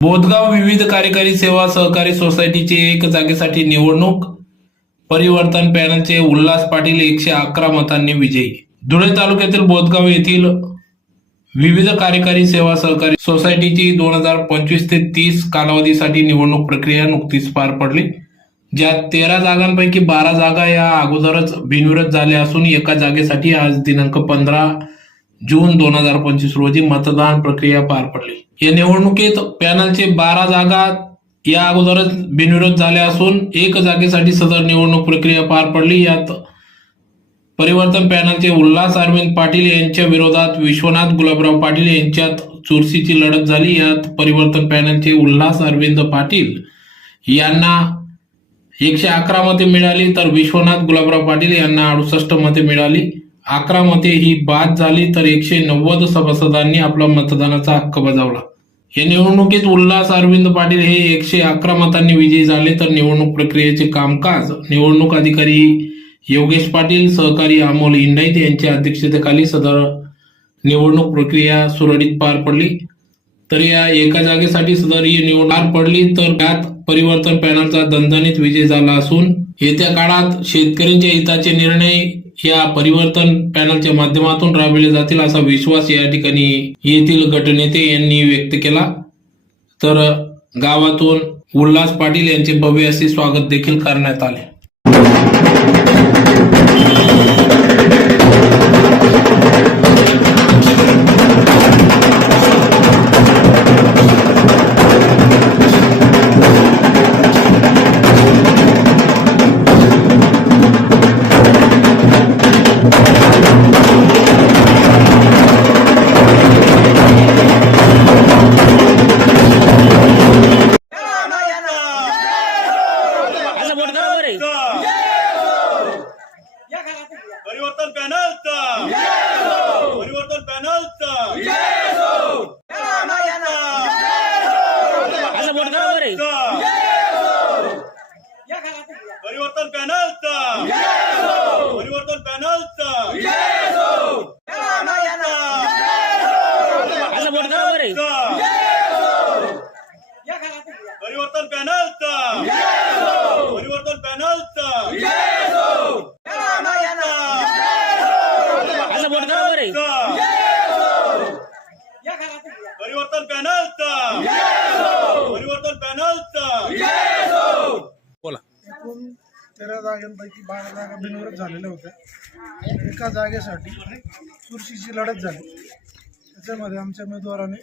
बोधगाव विविध कार्यकारी सेवा सहकारी सोसायटीची एक जागेसाठी निवडणूक परिवर्तन पॅनलचे उल्हास पाटील 111 मतांनी विजयी. धुळे तालुक्यातील बोधगाव येथील विविध कार्यकारी सेवा सहकारी सोसायटीची 2025 ते 30 कालावधीसाठी निवडणूक प्रक्रिया नुकतीच पार पडली, ज्यात 13 जागांपैकी 12 जागा या अगोदरच बिनविरोध झाल्या असून एका जागेसाठी आज दिनांक 15 जून 2025 रोजी मतदान प्रक्रिया पार पडली. या निवडणुकीत पॅनलचे 12 जागा या अगोदरच बिनविरोध झाल्या असून एक जागेसाठी सदर निवडणूक प्रक्रिया पार पडली. यात परिवर्तन पॅनलचे उल्हास अरविंद पाटील यांच्या विरोधात विश्वनाथ गुलाबराव पाटील यांच्यात चुरशीची लढत झाली. यात परिवर्तन पॅनलचे उल्हास अरविंद पाटील यांना 111 मते मिळाली तर विश्वनाथ गुलाबराव पाटील यांना 68 मते मिळाली. 11 मते ही बाद झाली तर 190 सभासदांनी आपला मतदानाचा हक्क बजावला. या निवडणुकीत उल्हास अरविंद पाटील हे 111 मतांनी विजयी झाले तर निवडणूक प्रक्रियेचे कामकाज निवडणूक अधिकारी योगेश पाटील, सहकारी अमोल इंडाईत यांच्या अध्यक्षतेखाली सदर निवडणूक प्रक्रिया सुरळीत पार पडली. तर या एका जागेसाठी सदर ही निवडणूक पार पडली तर त्यात परिवर्तन पॅनलचा दणदणीत विजय झाला असून येत्या काळात शेतकऱ्यांच्या हिताचे निर्णय या परिवर्तन पॅनलच्या माध्यमातून राबविले जातील असा विश्वास या ठिकाणी येथील गटनेते यांनी व्यक्त केला. तर गावातून उल्हास पाटील यांचे भव्य असे स्वागत देखील करण्यात आले. परिवर्तन पॅनलचा परिवर्तन पॅनलचा परिवर्तन पॅनलचा परिवर्तन पॅनलचा परिवर्तन पॅनलचा परिवर्तन पॅनलचा परिवर्तन पॅनलचा परिवर्तन पॅनलचा बोला. 13 जागांपैकी 12 जागा बिनविरोध झालेल्या होत्या. एका जागेसाठी चुरशीची लढत झाली. त्याच्यामध्ये आमच्या उमेदवाराने